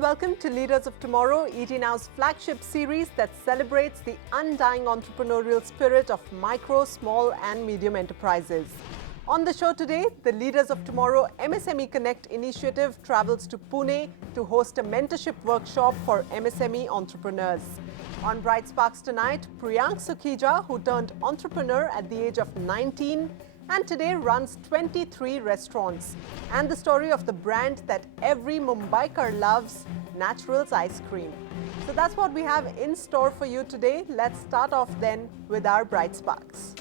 and welcome to Leaders of Tomorrow, ET Now's flagship series that celebrates the undying entrepreneurial spirit of micro, small and medium enterprises. On the show today, the Leaders of Tomorrow MSME Connect initiative travels to Pune to host a mentorship workshop for MSME entrepreneurs. On Bright Sparks tonight, Priyank Sukhija, who turned entrepreneur at the age of 19 and today runs 23 restaurants, and the story of the brand that every Mumbaikar loves, Naturals Ice Cream. So that's what we have in store for you today. Let's start off then with our Bright Sparks.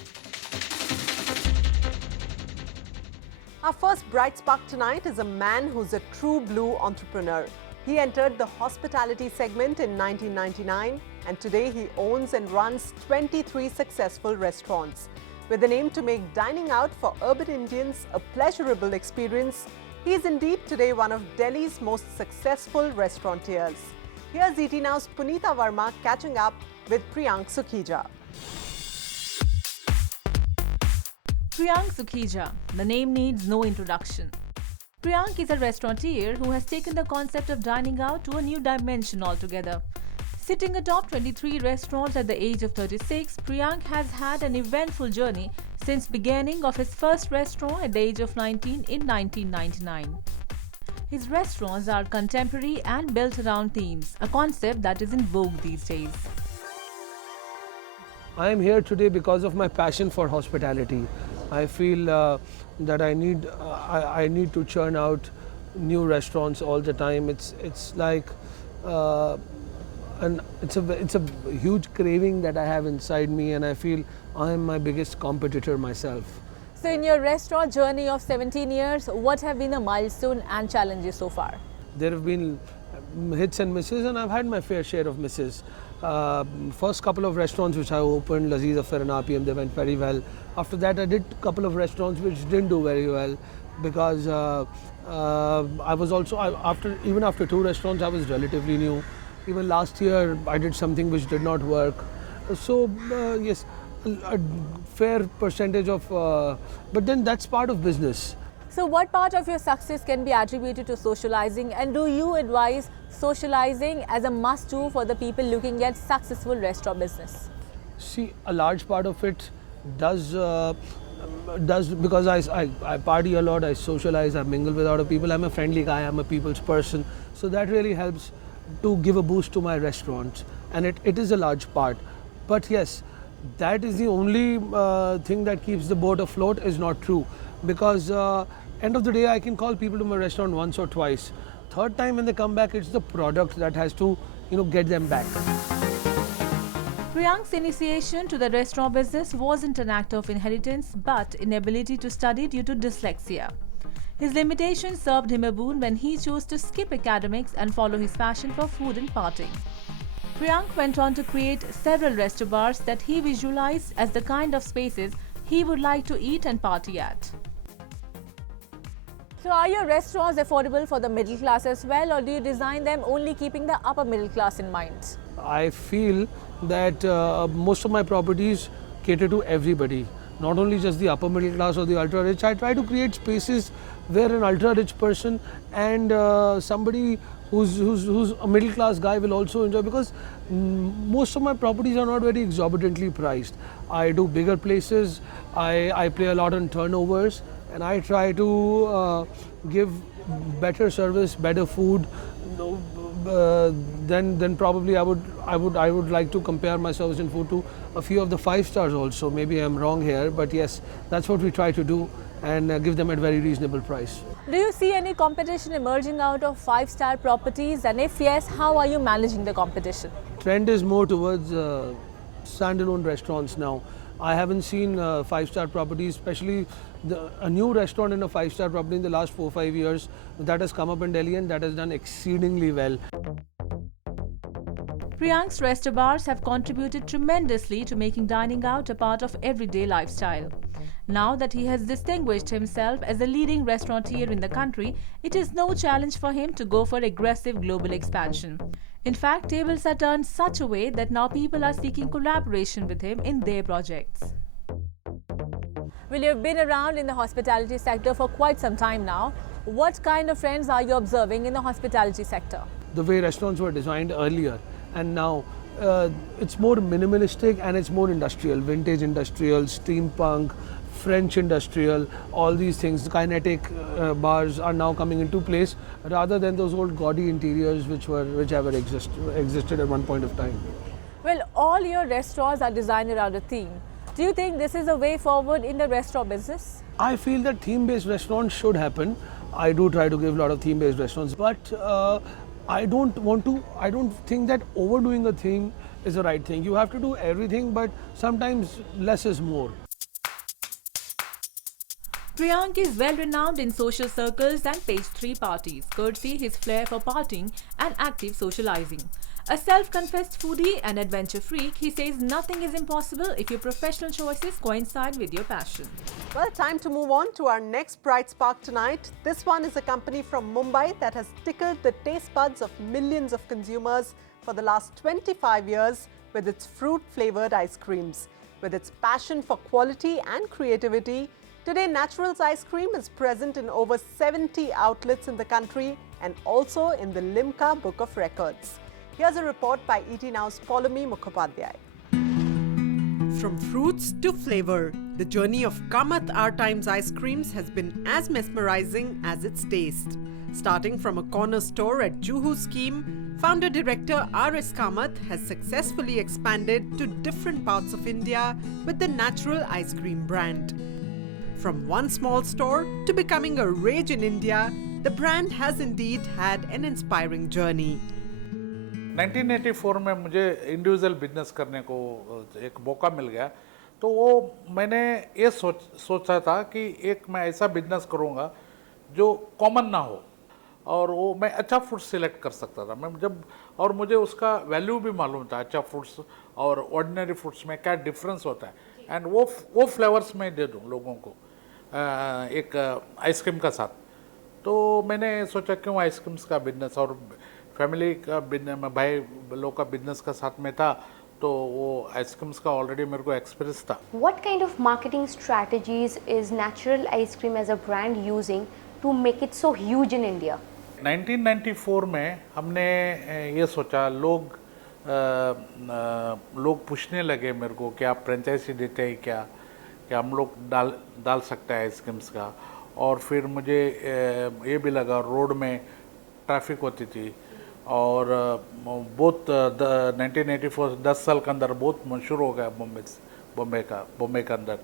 Our first Bright Spark tonight is a man who's a true blue entrepreneur. He entered the hospitality segment in 1999 and today he owns and runs 23 successful restaurants. With an aim to make dining out for urban Indians a pleasurable experience, he is indeed today one of Delhi's most successful restaurateurs. Here's ET Now's Punita Verma catching up with Priyank Sukhija. Priyank Sukhija, the name needs no introduction. Priyank is a restaurateur who has taken the concept of dining out to a new dimension altogether. Sitting atop 23 restaurants at the age of 36, Priyank has had an eventful journey since beginning of his first restaurant at the age of 19 in 1999. His restaurants are contemporary and built around themes, a concept that is in vogue these days. I am here today because of my passion for hospitality. I feel that I need to churn out new restaurants all the time. It's like and it's a huge craving that I have inside me, and I feel I am my biggest competitor myself. So in your restaurant journey of 17 years, what have been the milestone and challenges so far? There have been hits and misses, and I've had my fair share of misses. First couple of restaurants which I opened, Lazeez Affair and RPM, they went very well. After that I did a couple of restaurants which didn't do very well because I was also, even after two restaurants I was relatively new. Even last year I did something which did not work. So yes, a fair percentage of, but then that's part of business. So what part of your success can be attributed to socializing, and do you advise socializing as a must-do for the people looking at successful restaurant business? See, a large part of it does because I party a lot, I socialize, I mingle with other people. I'm a friendly guy, I'm a people's person. So that really helps to give a boost to my restaurants, and it is a large part. But yes, that is the only thing that keeps the boat afloat is not true, because end of the day I can call people to my restaurant once or twice. Third time when they come back, it's the product that has to get them back. Priyank's initiation to the restaurant business wasn't an act of inheritance but inability to study due to dyslexia. His limitations served him a boon when he chose to skip academics and follow his passion for food and partying. Priyank went on to create several restaurants that he visualized as the kind of spaces he would like to eat and party at. So are your restaurants affordable for the middle class as well, or do you design them only keeping the upper middle class in mind? I feel that most of my properties cater to everybody, not only just the upper middle class or the ultra rich. I try to create spaces where an ultra rich person and somebody who's a middle class guy will also enjoy, because most of my properties are not very exorbitantly priced. I do bigger places, I play a lot on turnovers, and I try to give better service, better food. Then probably I would like to compare myself in food to a few of the 5 stars also. Maybe I'm wrong here, but yes, that's what we try to do, and give them at very reasonable price. Do you see any competition emerging out of 5-star properties, and if yes, how are you managing the competition? Trend is more towards standalone restaurants now. I haven't seen 5-star properties, especially a new restaurant in a 5-star property in the last 4 or 5 years that has come up in Delhi, and that has done exceedingly well. Priyank's restaurants have contributed tremendously to making dining out a part of everyday lifestyle. Now that he has distinguished himself as a leading restaurateur in the country, it is no challenge for him to go for aggressive global expansion. In fact, tables are turned such a way that now people are seeking collaboration with him in their projects. Well, you've been around in the hospitality sector for quite some time now. What kind of trends are you observing in the hospitality sector? the way restaurants were designed earlier, and now it's more minimalistic and it's more industrial, vintage industrial, steampunk, French industrial, all these things, kinetic bars are now coming into place rather than those old gaudy interiors which ever existed at one point of time. Well, all your restaurants are designed around a theme. Do you think this is a way forward in the restaurant business? I feel that theme-based restaurants should happen. I do try to give a lot of theme-based restaurants, but I don't think that overdoing a theme is the right thing. You have to do everything, but sometimes less is more. Priyank is well renowned in social circles and page 3 parties, courtesy his flair for partying and active socializing. A self-confessed foodie and adventure freak, he says nothing is impossible if your professional choices coincide with your passion. Well, time to move on to our next bright spark tonight. This one is a company from Mumbai that has tickled the taste buds of millions of consumers for the last 25 years with its fruit-flavored ice creams. With its passion for quality and creativity, today Naturals Ice Cream is present in over 70 outlets in the country and also in the Limca Book of Records. Here's a report by ET Now's Paulomi Mukhopadhyay. From fruits to flavor, the journey of Kamath Our Times ice creams has been as mesmerizing as its taste. Starting from a corner store at Juhu scheme, founder-director R.S. Kamath has successfully expanded to different parts of India with the Natural Ice Cream brand. From one small store to becoming a rage in India, the brand has indeed had an inspiring journey. 1984 में मुझे individual business करने को एक मौका मिल गया, तो वो मैंने ये सोचा था कि एक मैं ऐसा बिजनेस करूँगा जो कॉमन ना हो और वो मैं अच्छा फूड सिलेक्ट कर सकता था मैं जब और मुझे उसका वैल्यू भी मालूम था अच्छा फूड्स और ऑर्डिनरी फूड्स में क्या डिफरेंस होता है एंड वो फ्लेवर्स मैं दे दूँ लोगों को एक आइसक्रीम का साथ। तो मैंने सोचा क्यों आइसक्रीम्स का बिजनेस और फैमिली का बिजनेस भाई लोग का बिजनेस का साथ में था तो वो आइसक्रीम्स का ऑलरेडी मेरे को एक्सपीरियंस था। What kind of marketing strategies is Natural Ice Cream as a brand using to make it so huge in India? 1994 में हमने ये सोचा लोग पूछने लगे मेरे को कि आप फ्रेंचाइजी देते हैं क्या हम लोग डाल सकते हैं आइसक्रीम्स का और फिर मुझे ये भी लगा रोड में ट्रैफिक होती थी और बहुत 1984 10 साल के अंदर बहुत मशहूर हो गया बॉम्बे के अंदर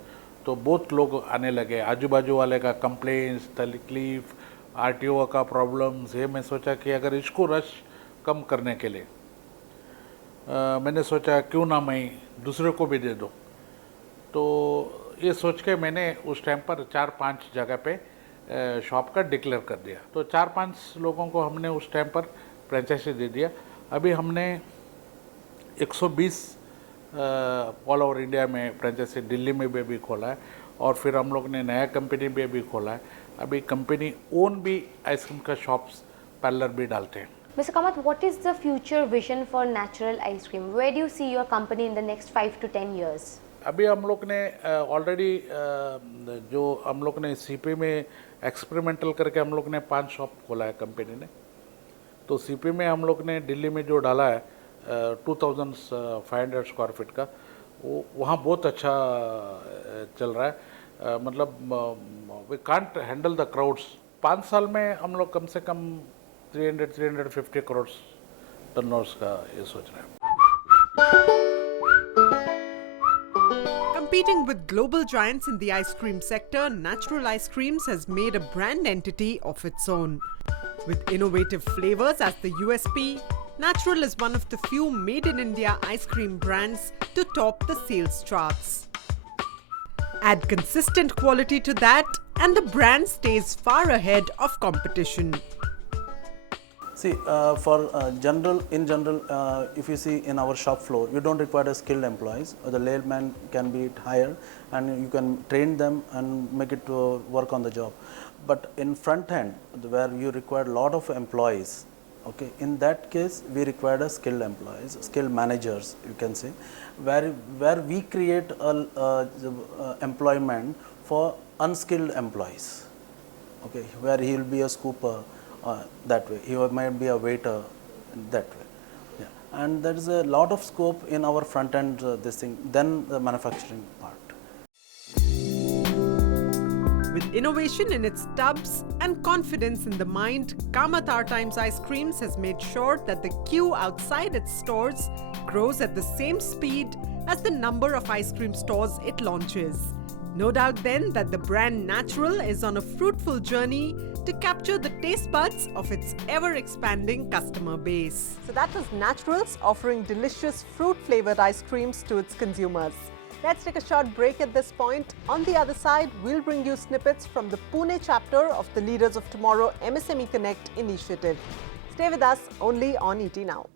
तो बहुत लोग आने लगे आजू बाजू वाले का कंप्लेंट्स तकलीफ आरटीओ का प्रॉब्लम्स ये मैं सोचा कि अगर इसको रश कम करने के लिए मैंने सोचा क्यों ना मैं दूसरे को भी दे दूँ। तो ये सोच के मैंने उस टाइम पर 4-5 जगह पे शॉप का डिक्लेयर कर दिया। तो 4-5 लोगों को हमने उस टाइम पर फ्रेंचाइजी दे दिया। अभी हमने 120 ऑल ओवर इंडिया में फ्रेंचाइजी दिल्ली में भी खोला है और फिर हम लोग ने नया कंपनी में भी खोला है। अभी कंपनी ओन भी आइसक्रीम का शॉप्स पार्लर भी डालते हैं। Mr. Kamath, what is the future vision for Natural Ice Cream? Where do you see your company in the next 5 to 10 years? अभी हम लोग ने ऑलरेडी जो हम लोग ने सीपी में एक्सपेरिमेंटल करके हम लोग ने 5 शॉप खोला है कंपनी ने। तो सीपी में हम लोग ने दिल्ली में जो डाला है 2500 स्क्वायर फीट का वो वहाँ बहुत अच्छा चल रहा है। मतलब we can't handle the crowds. 5 साल में हम लोग कम से कम 300-350 करोड़ टर्नओवर्स का ये सोच रहे हैं। Competing with global giants in the ice cream sector, Natural Ice Creams has made a brand entity of its own. With innovative flavors as the USP, Natural is one of the few made-in-India ice cream brands to top the sales charts. Add consistent quality to that and the brand stays far ahead of competition. See, in general, if you see in our shop floor, you don't require a skilled employees. The layman can be hired and you can train them and make it work on the job. But in front end, where you require a lot of employees, okay, in that case, we require a skilled employees, skilled managers, you can say, where we create employment for unskilled employees, okay, where he will be a scooper, that way, he might be a waiter, that way. Yeah. And there is a lot of scope in our front end this thing than the manufacturing part. With innovation in its tubs and confidence in the mind, Kamath Our Times Ice Creams has made sure that the queue outside its stores grows at the same speed as the number of ice cream stores it launches. No doubt then that the brand Natural is on a fruitful journey to capture the taste buds of its ever-expanding customer base. So that was Naturals offering delicious fruit-flavored ice creams to its consumers. Let's take a short break at this point. On the other side, we'll bring you snippets from the Pune chapter of the Leaders of Tomorrow MSME Connect initiative. Stay with us only on ET Now.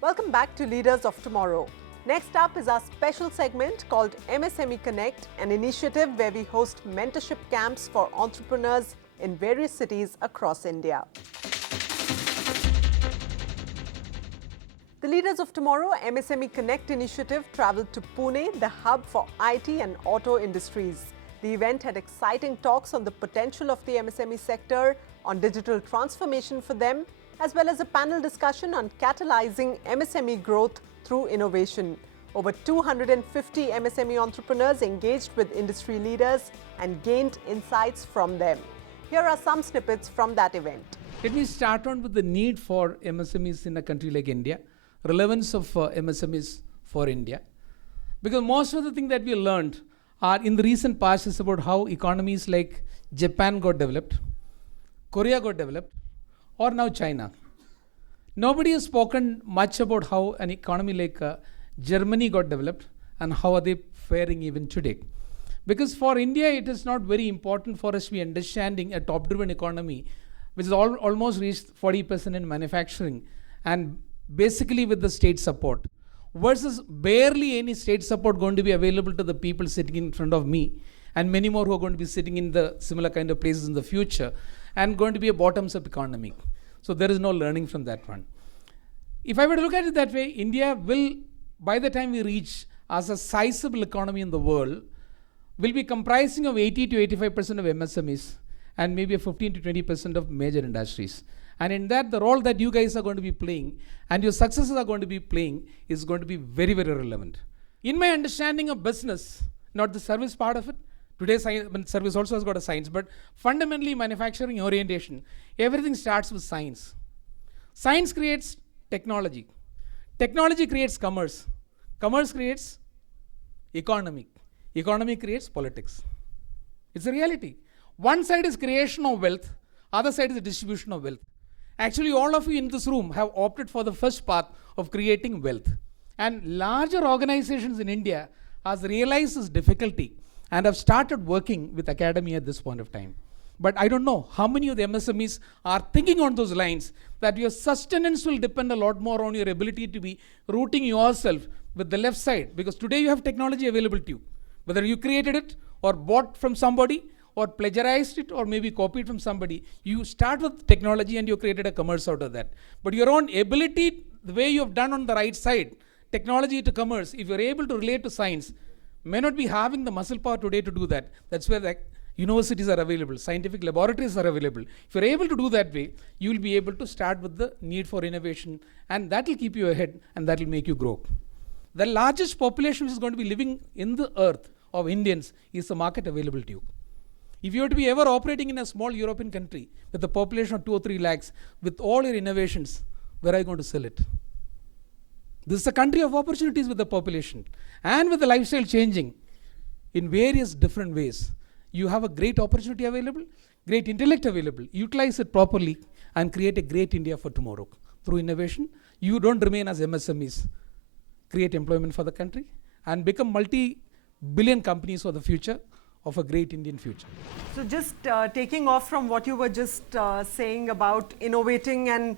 Welcome back to Leaders of Tomorrow. Next up is our special segment called MSME Connect, an initiative where we host mentorship camps for entrepreneurs in various cities across India. The Leaders of Tomorrow MSME Connect initiative travelled to Pune, the hub for IT and auto industries. The event had exciting talks on the potential of the MSME sector, on digital transformation for them, as well as a panel discussion on catalyzing MSME growth through innovation. Over 250 MSME entrepreneurs engaged with industry leaders and gained insights from them. Here are some snippets from that event. Let me start on with the need for MSMEs in a country like India, relevance of MSMEs for India. Because most of the things that we learned are in the recent past is about how economies like Japan got developed, Korea got developed, or now China. Nobody has spoken much about how an economy like Germany got developed and how are they faring even today. Because for India, it is not very important for us to be understanding a top-driven economy, which is almost reached 40% in manufacturing and basically with the state support, versus barely any state support going to be available to the people sitting in front of me and many more who are going to be sitting in the similar kind of places in the future and going to be a bottoms-up economy. So there is no learning from that one. If I were to look at it that way, India will, by the time we reach as a sizable economy in the world, will be comprising of 80 to 85% of MSMEs and maybe a 15 to 20% of major industries. And in that, the role that you guys are going to be playing and your successes are going to be playing is going to be very, very relevant. In my understanding of business, not the service part of it, today service also has got a science, but fundamentally manufacturing orientation, everything starts with science. Science creates technology. Technology creates commerce. Commerce creates economy. Economy creates politics. It's a reality. One side is creation of wealth, other side is the distribution of wealth. Actually, all of you in this room have opted for the first path of creating wealth. And larger organizations in India has realized this difficulty and have started working with academia at this point of time. But I don't know how many of the MSMEs are thinking on those lines that your sustenance will depend a lot more on your ability to be rooting yourself with the left side, because today you have technology available to you. Whether you created it or bought from somebody or plagiarized it or maybe copied from somebody, you start with technology and you created a commerce out of that. But your own ability, the way you have done on the right side, technology to commerce, if you're able to relate to science, may not be having the muscle power today to do that. That's where the universities are available, scientific laboratories are available. If you're able to do that way, you will be able to start with the need for innovation, and that will keep you ahead and that will make you grow. The largest population which is going to be living in the earth of Indians is the market available to you. If you were to be ever operating in a small European country with a population of 2 or 3 lakhs, with all your innovations, where are you going to sell it? This is a country of opportunities with the population and with the lifestyle changing in various different ways. You have a great opportunity available, great intellect available. Utilize it properly and create a great India for tomorrow. Through innovation, you don't remain as MSMEs. Create employment for the country and become multi-billion companies for the future of a great Indian future. So just taking off from what you were just saying about innovating and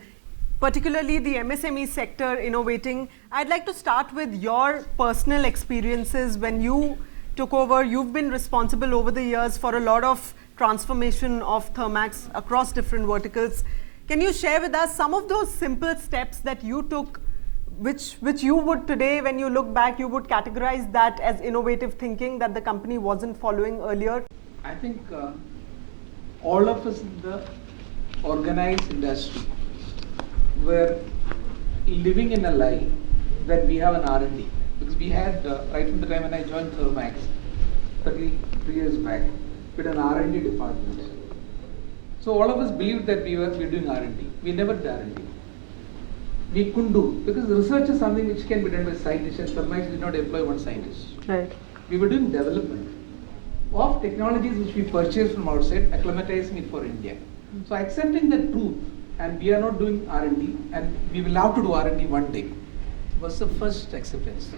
particularly the MSME sector innovating, I'd like to start with your personal experiences when you took over, you've been responsible over the years for a lot of transformation of Thermax across different verticals. Can you share with us some of those simple steps that you took, which you would today, when you look back, you would categorize that as innovative thinking that the company wasn't following earlier? I think all of us in the organized industry were living in a lie that we have an R&D. Because we had, right from the time when I joined Thermax, 33 years back, we had an R&D department. So all of us believed that we were doing R&D. We never did R&D. We couldn't do, because research is something which can be done by scientists, and Thermax did not employ one scientist. Right. We were doing development of technologies which we purchased from outside, acclimatizing it for India. So accepting that truth, and we are not doing R&D, and we will have to do R&D one day, was the first acceptance.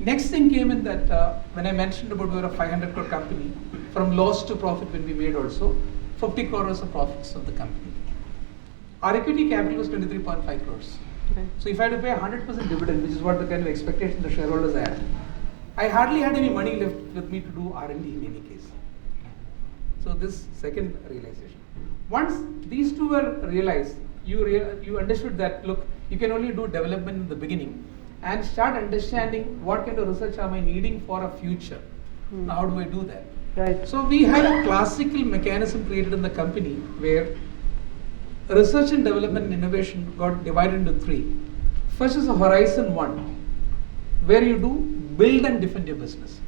Next thing came in that when I mentioned about we were a 500 crore company, from loss to profit when we made also, 50 crores of profits of the company. Our equity capital was 23.5 crores. Okay. So if I had to pay 100% dividend, which is what the kind of expectation the shareholders had, I hardly had any money left with me to do R&D in any case. So this second realization. Once these two were realized, you understood that, look, you can only do development in the beginning and start understanding what kind of research am I needing for a future. Now how do I do that? Right. So we had a classical mechanism created in the company where research and development and innovation got divided into three. First is a horizon one, where you do build and defend your business.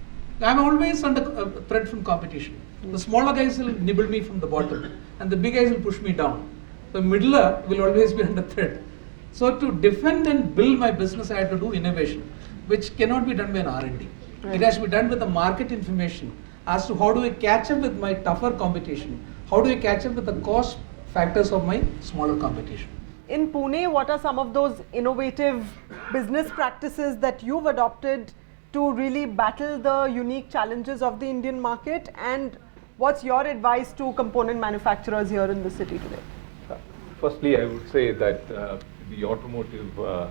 I'm always under threat from competition. The smaller guys will nibble me from the bottom, and the big guys will push me down. The middler will always be under threat. So to defend and build my business, I had to do innovation, which cannot be done by an R&D. Right. It has to be done with the market information as to how do I catch up with my tougher competition, how do I catch up with the cost factors of my smaller competition. In Pune, what are some of those innovative business practices that you've adopted to really battle the unique challenges of the Indian market? And what's your advice to component manufacturers here in the city today? Firstly, I would say that the automotive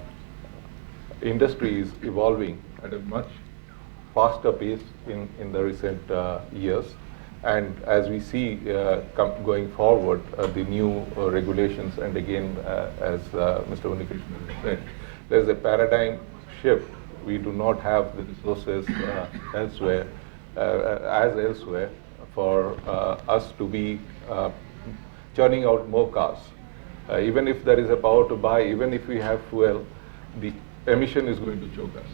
industry is evolving at a much faster pace in the recent years. And as we see going forward, the new regulations, and again, as Mr. Unikrishnan said, there's a paradigm shift. We do not have the resources elsewhere, for us to be churning out more cars. Even if there is a power to buy, even if we have fuel, the emission is going to choke us.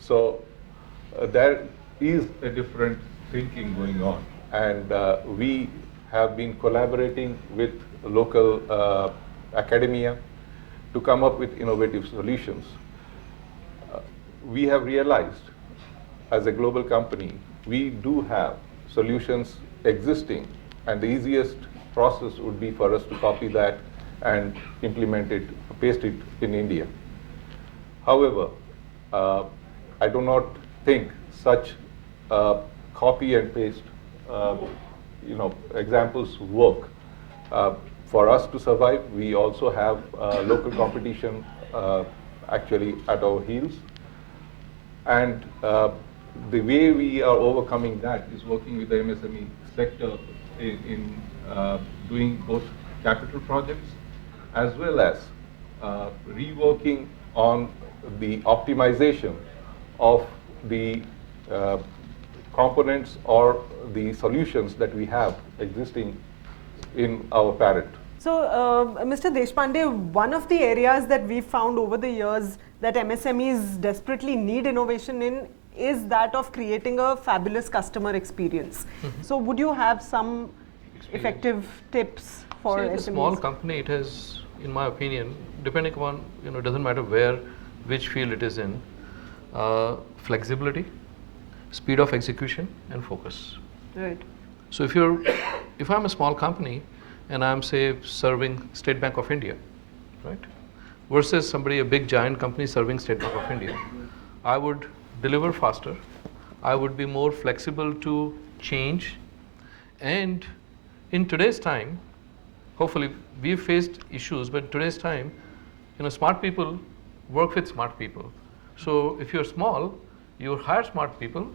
So there is a different thinking going on, and we have been collaborating with local academia to come up with innovative solutions. We have realized, as a global company, we do have solutions existing, and the easiest process would be for us to copy that and implement it, paste it in India. However, I do not think such copy and paste examples work. For us to survive, we also have local competition actually at our heels. And the way we are overcoming that is working with the MSME sector in doing both capital projects as well as reworking on the optimization of the components or the solutions that we have existing in our parent. So, Mr. Deshpande, one of the areas that we've found over the years that MSMEs desperately need innovation in is that of creating a fabulous customer experience. So, would you have some effective tips for SMEs? See, as a small company, it has, in my opinion, depending upon, it doesn't matter which field it is in, flexibility, speed of execution, and focus. Right. So if I'm a small company and I'm, say, serving State Bank of India, right, versus a big giant company serving State Bank of India, I would deliver faster, I would be more flexible to change, and in today's time, hopefully we've faced issues, but in today's time, smart people work with smart people. So if you're small, you hire smart people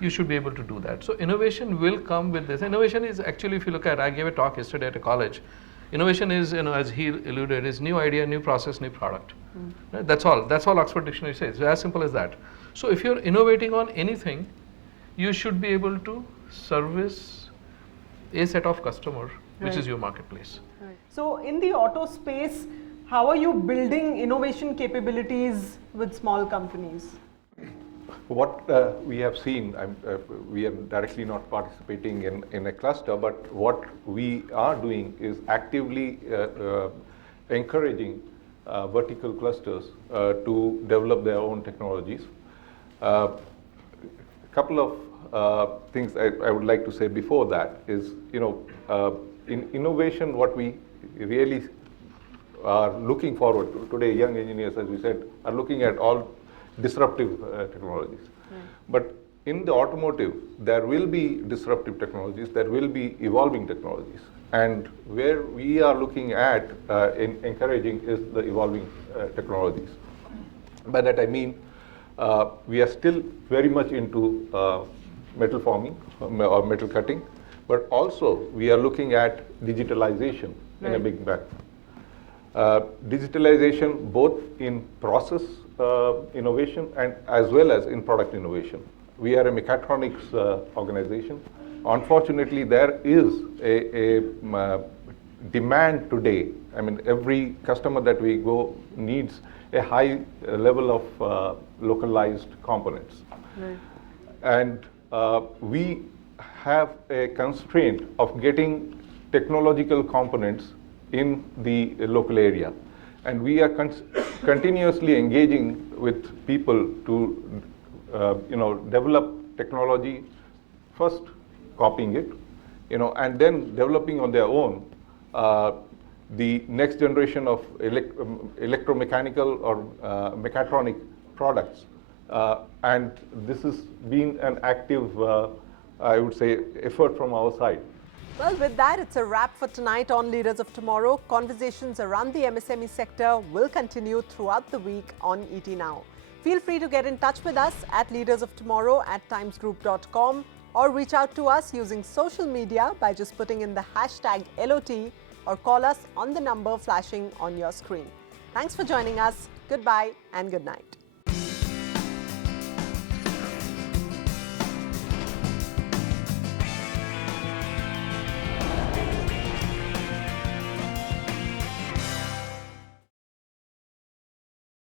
you should be able to do that. So innovation will come with this. Innovation is actually, if you look at, I gave a talk yesterday at a college. Innovation is, as he alluded, is new idea, new process, new product. Right? That's all. That's all Oxford Dictionary says. It's as simple as that. So if you're innovating on anything, you should be able to service a set of customer, which is your marketplace. Right. So in the auto space, how are you building innovation capabilities with small companies? What we have seen, we are directly not participating in a cluster, but what we are doing is actively encouraging vertical clusters to develop their own technologies. A couple of things I would like to say before that is, in innovation, what we really are looking forward to today, young engineers, as we said, are looking at all disruptive technologies. But in the automotive, there will be disruptive technologies, there will be evolving technologies. And where we are looking at in encouraging is the evolving technologies. By that I mean, we are still very much into metal forming or metal cutting, but also we are looking at digitalization in a big way. Digitalization both in process innovation and as well as in product innovation. We are a mechatronics organization. Unfortunately, there is a demand today. I mean, every customer that we go needs a high level of localized components. Right. And we have a constraint of getting technological components in the local area. And we are continuously engaging with people to develop technology, first copying it, and then developing on their own the next generation of electromechanical or mechatronic products. And this has been an active, I would say, effort from our side. Well, with that, it's a wrap for tonight on Leaders of Tomorrow. Conversations around the MSME sector will continue throughout the week on ET Now. Feel free to get in touch with us at leadersoftomorrow@timesgroup.com or reach out to us using social media by just putting in the hashtag LOT or call us on the number flashing on your screen. Thanks for joining us. Goodbye and good night.